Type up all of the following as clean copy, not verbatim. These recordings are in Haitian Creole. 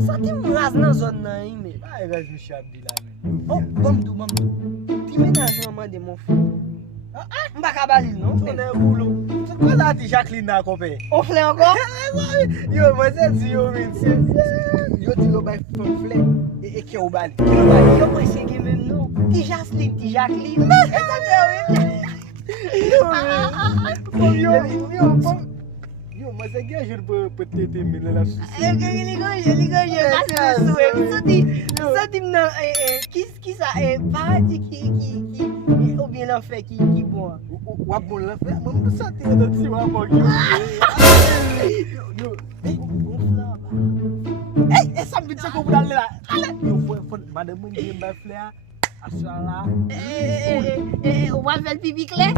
Ça te mras dans zone nan yi mais. Ay raz mi chab di la men. Oh, bamdou. Ti ménage man de mon frère. M'pa ka balil non? On est boulot. C'est quoi là ti Jacqueline na kopé? On flè encore? Yo, moi c'est si yo men. Yo ti lo bay flè et ki ou bali. Yo presse gen même non. Ti Jacqueline. Yo, moi c'est gen jour pour tété mais la souci. Soti mnan, ki sa, paradis ki, ou bien l'enfer ki bon. Wap bon la fè, mwen mwen sante yon ti wap bon yo. Yo, On flè ba. hey, ça me dit que vous allez là. Allez, yo faut madame mwen gen bay flè a aswa la. On va faire le pipi clair.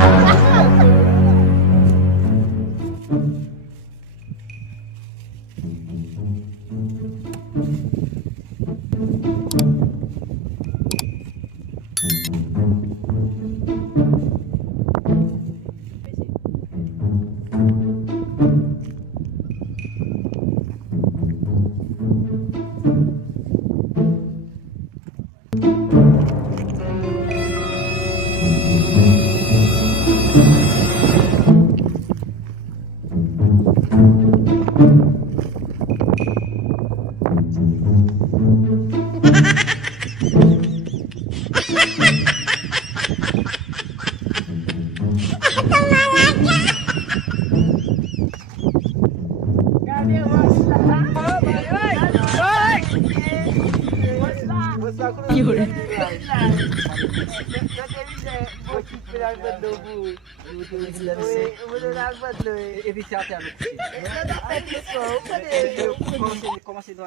Commencez dans